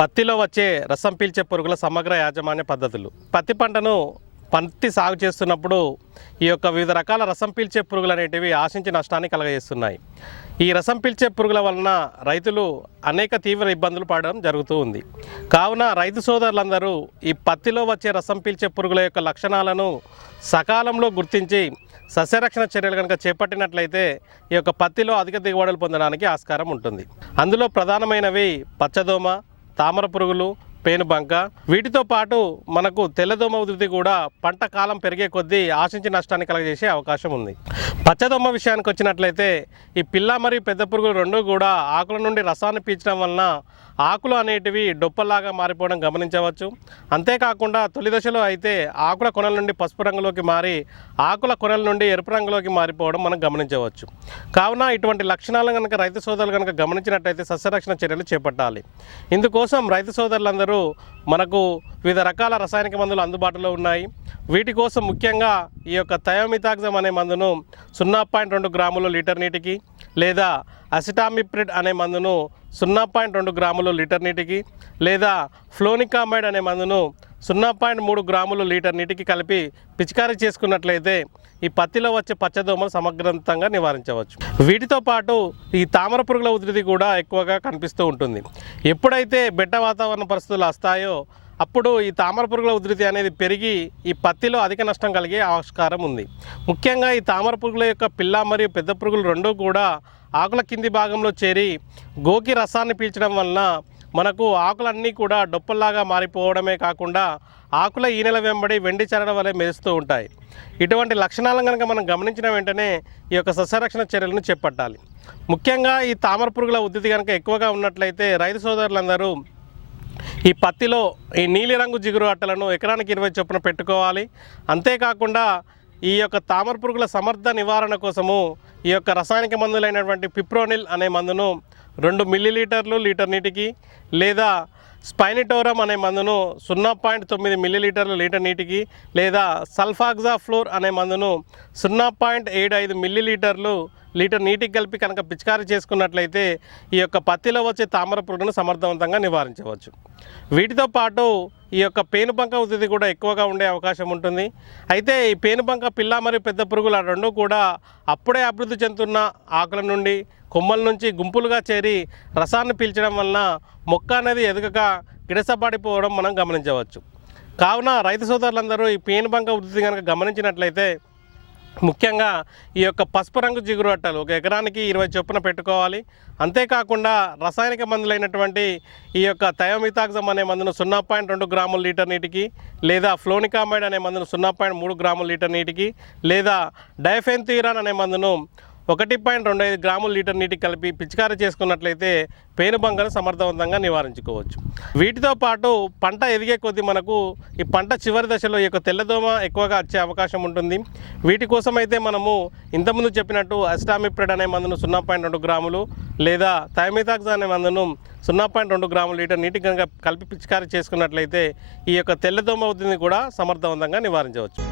పత్తిలో వచ్చే రసం పీల్చే పురుగుల సమగ్ర యాజమాన్య పద్ధతులు. పత్తి పంటను పత్తి సాగు చేస్తున్నప్పుడు ఈ యొక్క వివిధ రకాల రసం పీల్చే పురుగులు అనేటివి ఆశించి నష్టాన్ని కలగజేస్తున్నాయి. ఈ రసం పీల్చే పురుగుల వలన రైతులు అనేక తీవ్ర ఇబ్బందులు పడడం జరుగుతూ ఉంది. కావున రైతు సోదరులందరూ ఈ పత్తిలో వచ్చే రసం పీల్చే పురుగుల యొక్క లక్షణాలను సకాలంలో గుర్తించి సస్యరక్షణ చర్యలు కనుక చేపట్టినట్లయితే ఈ యొక్క పత్తిలో అధిక దిగుబడులు పొందడానికి ఆస్కారం ఉంటుంది. అందులో ప్రధానమైనవి పచ్చదోమ తామర పురుగులు పేనుబంక. వీటితో పాటు మనకు తెల్లదోమ ఉధృతి కూడా పంట కాలం పెరిగే కొద్దీ ఆశించి నష్టాన్ని కలగజేసే అవకాశం ఉంది. పచ్చదోమ విషయానికి వచ్చినట్లయితే ఈ పిల్ల మరియు పెద్ద పురుగులు రెండు కూడా ఆకుల నుండి రసాన్ని పీల్చడం వలన ఆకులు అనేటివి డొప్పల్లాగా మారిపోవడం గమనించవచ్చు. అంతేకాకుండా తొలి దశలో అయితే ఆకుల కొనల నుండి పసుపు రంగులోకి మారి ఆకుల కొనల నుండి ఎరుపు రంగులోకి మారిపోవడం మనం గమనించవచ్చు. కావున ఇటువంటి లక్షణాలను కనుక రైతు సోదరులు కనుక గమనించినట్లయితే సస్యరక్షణ చర్యలు చేపట్టాలి. ఇందుకోసం రైతు సోదరులందరూ మనకు వివిధ రకాల రసాయనిక మందులు అందుబాటులో ఉన్నాయి. వీటి కోసం ముఖ్యంగా ఈ యొక్క థయోమితాగ్జమ్ అనే మందును సున్నా పాయింట్ రెండు గ్రాములు లీటర్ నీటికి లేదా అసిటామిప్రిడ్ అనే మందును సున్నా పాయింట్ రెండు గ్రాములు లీటర్ నీటికి లేదా ఫ్లోనికామైడ్ అనే మందును సున్నా పాయింట్ మూడు గ్రాములు లీటర్ నీటికి కలిపి పిచికారీ చేసుకున్నట్లయితే ఈ పత్తిలో వచ్చే పచ్చదోమలు సమగ్రంతంగా నివారించవచ్చు. వీటితో పాటు ఈ తామర పురుగుల ఉధృతి కూడా ఎక్కువగా కనిపిస్తూ ఉంటుంది. ఎప్పుడైతే బెట్ట వాతావరణ పరిస్థితులు వస్తాయో అప్పుడు ఈ తామర పురుగుల ఉధృతి అనేది పెరిగి ఈ పత్తిలో అధిక నష్టం కలిగే ఆవిష్కారం ఉంది. ముఖ్యంగా ఈ తామర పురుగుల యొక్క పిల్ల మరియు పెద్ద పురుగులు రెండూ కూడా ఆకుల కింది భాగంలో చేరి గోకి రసాన్ని పీల్చడం వలన మనకు ఆకులన్నీ కూడా డొప్పల్లాగా మారిపోవడమే కాకుండా ఆకుల ఈనెల వెంబడి వెండి చరణ వలె మెరుస్తూ ఉంటాయి. ఇటువంటి లక్షణాలను కనుక మనం గమనించిన వెంటనే ఈ యొక్క సస్యరక్షణ చర్యలను చేపట్టాలి. ముఖ్యంగా ఈ తామర పురుగుల ఉద్ధృతి కనుక ఎక్కువగా ఉన్నట్లయితే రైతు సోదరులందరూ ఈ పత్తిలో ఈ నీలిరంగు జిగురు అట్టలను ఎకరానికి ఇరవై చొప్పున పెట్టుకోవాలి. అంతేకాకుండా ఈ యొక్క తామర పురుగుల సమర్థ నివారణ కోసము ఈ యొక్క రసాయనిక మందులైనటువంటి పిప్రోనిల్ అనే మందును రెండు మిల్లీలీటర్లు లీటర్ నీటికి లేదా స్పైనిటోరం అనే మందును సున్నా పాయింట్ తొమ్మిది మిల్లీలీటర్ల లీటర్ నీటికి లేదా సల్ఫాక్జా ఫ్లోర్ అనే మందును సున్నా పాయింట్ ఏడు ఐదు మిల్లీలీటర్లు లీటర్ నీటికి కలిపి కనుక పిచికారీ చేసుకున్నట్లయితే ఈ యొక్క పత్తిలో వచ్చే తామర పురుగును సమర్థవంతంగా నివారించవచ్చు. వీటితో పాటు ఈ యొక్క పేనుబంక ఉధృతి కూడా ఎక్కువగా ఉండే అవకాశం ఉంటుంది. అయితే ఈ పేనుబంక పిల్ల మరియు పెద్ద పురుగులు రెండు కూడా అప్పుడే అభివృద్ధి చెందుతున్న ఆకుల నుండి కొమ్మల నుంచి గుంపులుగా చేరి రసాన్ని పీల్చడం వలన మొక్క అనేది ఎదగక గిడసపాడిపోవడం మనం గమనించవచ్చు. కావున రైతు సోదరులందరూ ఈ పేనుబంక వృద్ధి కనుక గమనించినట్లయితే ముఖ్యంగా ఈ యొక్క పసుపు రంగు జిగురు అట్టలు ఒక ఎకరానికి ఇరవై చొప్పున పెట్టుకోవాలి. అంతేకాకుండా రసాయనిక మందులైనటువంటి ఈ యొక్క థయోమితాక్సమ్ అనే మందును సున్నా పాయింట్ రెండు గ్రాముల లీటర్ నీటికి లేదా ఫ్లోనికామైడ్ అనే మందును సున్నా పాయింట్ మూడు గ్రాముల లీటర్ నీటికి లేదా డైఫెన్థీరాన్ అనే మందును ఒకటి పాయింట్ రెండు ఐదు గ్రాముల లీటర్ నీటికి కలిపి పిచికారీ చేసుకున్నట్లయితే పేనుబంకను సమర్థవంతంగా నివారించుకోవచ్చు. వీటితో పాటు పంట ఎదిగే కొద్దీ మనకు ఈ పంట చివరి దశలో ఈ యొక్క తెల్లదోమ ఎక్కువగా వచ్చే అవకాశం ఉంటుంది. వీటి కోసం అయితే మనము ఇంతకుముందు చెప్పినట్టు అస్టామిప్రెడ్ అనే మందును సున్నా పాయింట్ రెండు గ్రాములు లేదా థైమిథాక్స్ అనే మందును సున్నా పాయింట్ రెండు గ్రాముల లీటర్ నీటికి కనుక కలిపి పిచికారీ చేసుకున్నట్లయితే ఈ యొక్క తెల్లదోమ ఉద్దిని కూడా సమర్థవంతంగా నివారించవచ్చు.